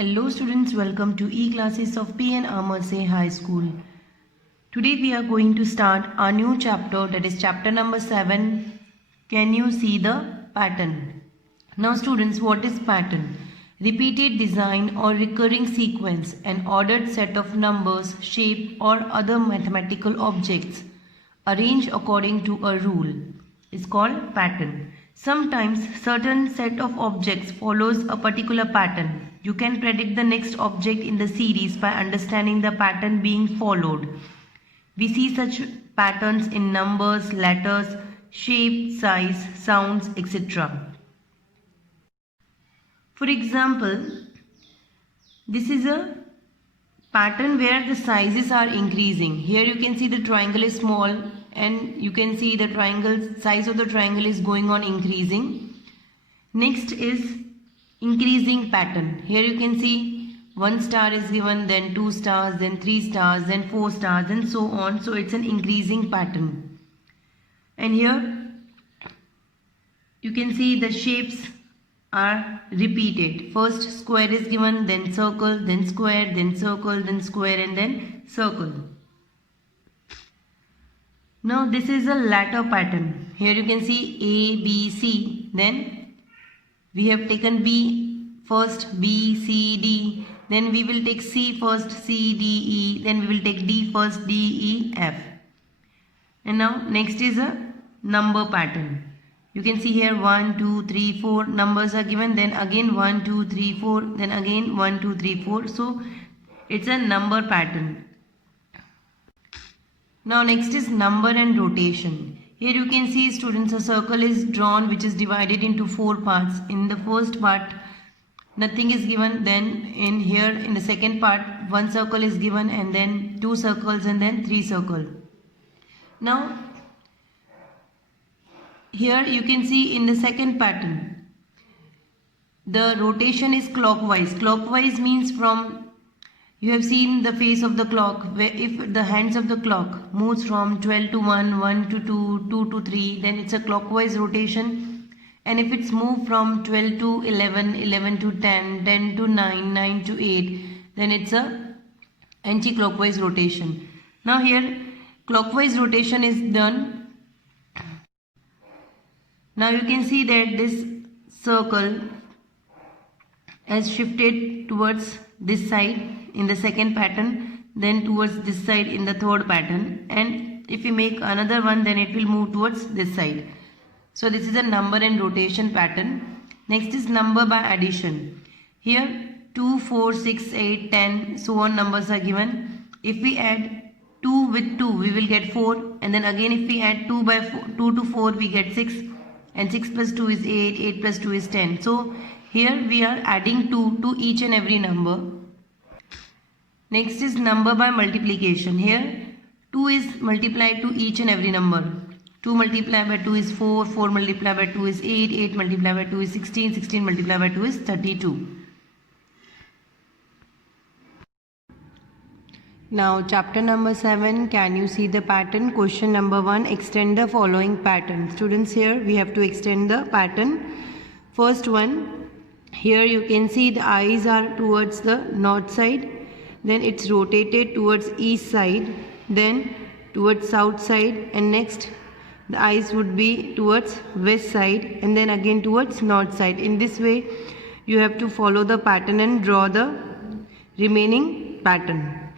Hello students, welcome to e-classes of P.N. Amerse High School. Today we are going to start our new chapter, that is chapter number 7. Can you see the pattern? Now students, what is pattern? Repeated design or recurring sequence, an ordered set of numbers, shape or other mathematical objects arranged according to a rule is called pattern. Sometimes certain set of objects follows a particular pattern. You can predict the next object in the series by understanding the pattern being followed. We see such patterns in numbers, letters, shape, size, sounds, etc. For example, this is a pattern where the sizes are increasing. Here you can see the triangle is small and you can see the size of the triangle is going on increasing. Next is increasing pattern. Here you can see 1 star is given, then 2 stars, then 3 stars, then 4 stars and so on. So it's an increasing pattern. And here you can see the shapes are repeated. First square is given, then circle, then square, then circle, then square and then circle. Now this is a ladder pattern. Here you can see A, B, C. Then we have taken B first, B, C, D. Then we will take C first, C, D, E. Then we will take D first, D, E, F. And now next is a number pattern. You can see here 1, 2, 3, 4 numbers are given. Then again 1, 2, 3, 4. Then again 1, 2, 3, 4. So it's a number pattern. Now next is number and rotation. Here you can see students, a circle is drawn which is divided into 4 parts. In the first part nothing is given, then in the second part 1 circle is given and then 2 circles and then 3 circles. Now here you can see in the second pattern the rotation is clockwise. Clockwise means from, you have seen the face of the clock, where if the hands of the clock moves from 12 to 1, 1 to 2, 2 to 3, then it's a clockwise rotation. And if it's moved from 12 to 11, 11 to 10, 10 to 9, 9 to 8, then it's a anti-clockwise rotation. Now here clockwise rotation is done. Now you can see that this circle has shifted towards this side in the second pattern, then towards this side in the third pattern, and if we make another one then it will move towards this side. So this is a number and rotation pattern. Next is number by addition. Here 2, 4, 6, 8, 10 so on numbers are given. If we add 2 with 2 we will get 4, and then again if we add 2 to 4 we get 6, and 6 plus 2 is 8, 8 plus 2 is 10. So here we are adding 2 to each and every number. Next is number by multiplication. Here 2 is multiplied to each and every number. 2 multiplied by 2 is 4, 4 multiplied by 2 is 8, 8 multiplied by 2 is 16, 16 multiplied by 2 is 32. Now chapter number 7, can you see the pattern? Question number 1, extend the following pattern. Students, here we have to extend the pattern. First one, here you can see the eyes are towards the north side, then it's rotated towards east side, then towards south side, and next the eyes would be towards west side and then again towards north side. In this way you have to follow the pattern and draw the remaining pattern.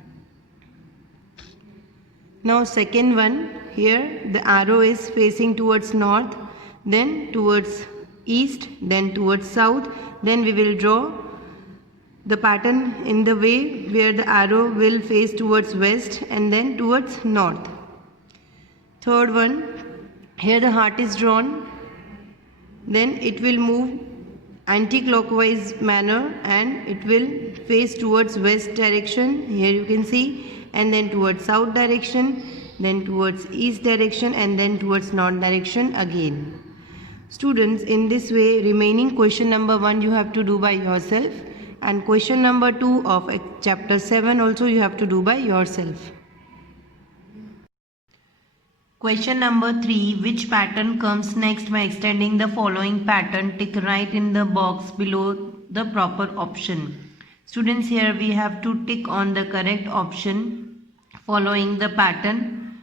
Now second one, here the arrow is facing towards north, then towards east, then towards south. Then we will draw the pattern in the way where the arrow will face towards west and then towards north. Third one, here the heart is drawn, then it will move anti-clockwise manner and it will face towards west direction, here you can see, and then towards south direction, then towards east direction and then towards north direction again. Students, in this way remaining question number 1 you have to do by yourself, and question number 2 of chapter 7 also you have to do by yourself. Question number 3, which pattern comes next by extending the following pattern? Tick right in the box below the proper option. Students, here we have to tick on the correct option following the pattern.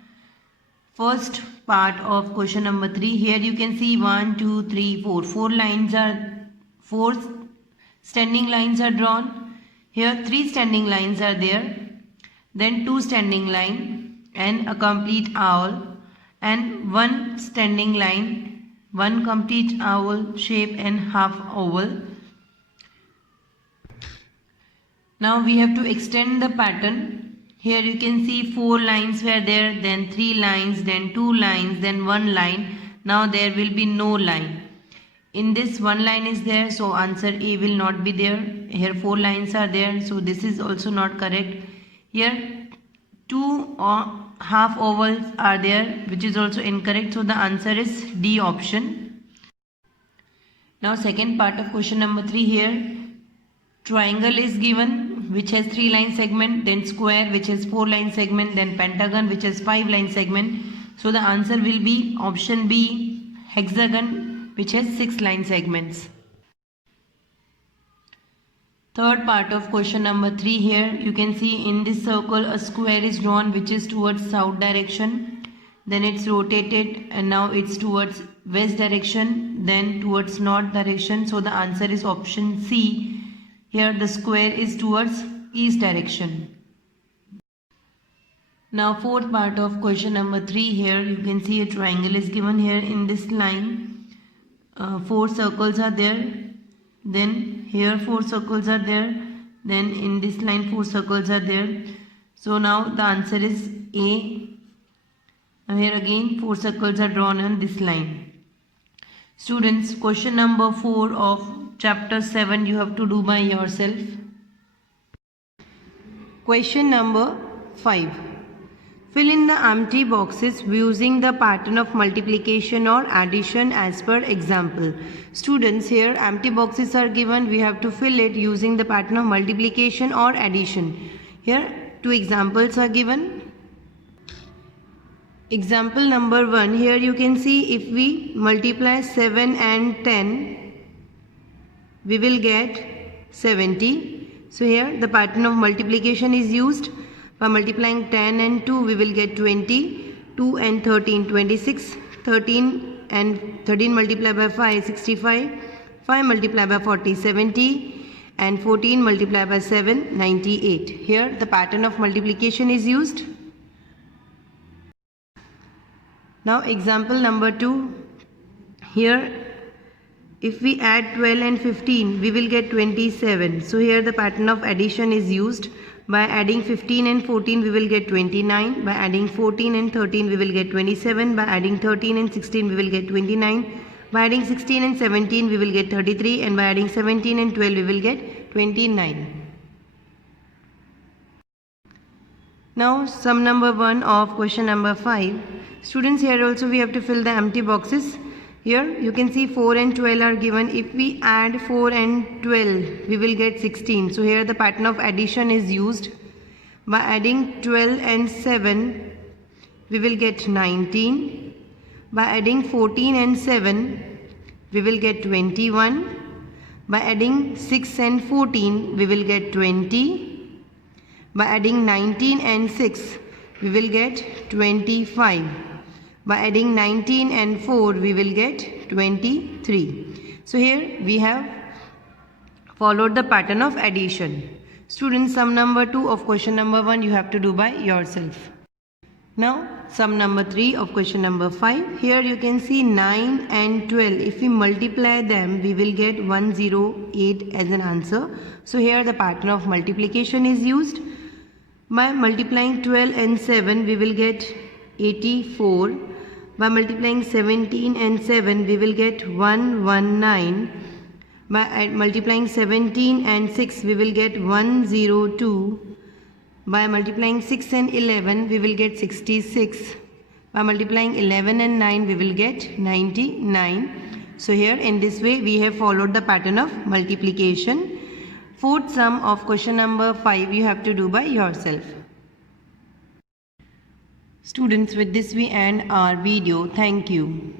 First part of question number 3. Here you can see 1, 2, 3, 4. Four standing lines are drawn. Here 3 standing lines are there. Then 2 standing line and a complete owl, and 1 standing line, 1 complete owl shape and half oval. Now we have to extend the pattern. Here you can see 4 lines were there, then 3 lines, then 2 lines, then 1 line. Now there will be no line. In this 1 line is there, so answer A will not be there. Here 4 lines are there, so this is also not correct. Here 2 half ovals are there, which is also incorrect, so the answer is D option. Now second part of question number 3. Here triangle is given, which has 3 line segment, then square which has 4 line segment, then pentagon which has 5 line segment. So the answer will be option B, hexagon, which has 6 line segments. Third part of question number 3. Here you can see in this circle a square is drawn which is towards south direction, then it's rotated and now it's towards west direction, then towards north direction. So the answer is option C. Here the square is towards east direction. Now fourth part of question number 3. Here you can see a triangle is given. Here in this line 4 circles are there, then here 4 circles are there, then in this line 4 circles are there. So now the answer is A. Now here again 4 circles are drawn on this line. Students, question number 4 of chapter 7 you have to do by yourself. Question number 5. Fill in the empty boxes using the pattern of multiplication or addition as per example. Students, here empty boxes are given. We have to fill it using the pattern of multiplication or addition. Here 2 examples are given. Example number 1. Here you can see if we multiply 7 and 10, we will get 70. So here the pattern of multiplication is used. By multiplying 10 and 2, we will get 20. 2 and 13, 26. 13 and 13 multiplied by 5, 65. 5 multiplied by 40, 70. And 14 multiplied by 7, 98. Here the pattern of multiplication is used. Now example number 2. Here if we add 12 and 15, we will get 27. So here the pattern of addition is used. By adding 15 and 14, we will get 29. By adding 14 and 13, we will get 27. By adding 13 and 16, we will get 29. By adding 16 and 17, we will get 33. And by adding 17 and 12, we will get 29. Now sum number 1 of question number 5. Students, here also we have to fill the empty boxes. Here you can see 4 and 12 are given. If we add 4 and 12, we will get 16. So here the pattern of addition is used. By adding 12 and 7, we will get 19. By adding 14 and 7, we will get 21. By adding 6 and 14, we will get 20. By adding 19 and 6, we will get 25. By adding 19 and 4, we will get 23. So here we have followed the pattern of addition. Students, sum number 2 of question number 1 you have to do by yourself. Now sum number 3 of question number 5. Here you can see 9 and 12. If we multiply them, we will get 108 as an answer. So here the pattern of multiplication is used. By multiplying 12 and 7, we will get 84. By multiplying 17 and 7, we will get 119. By multiplying 17 and 6, we will get 102. By multiplying 6 and 11, we will get 66. By multiplying 11 and 9, we will get 99. So here in this way, we have followed the pattern of multiplication. Fourth sum of question number 5 you have to do by yourself. Students, with this we end our video. Thank you.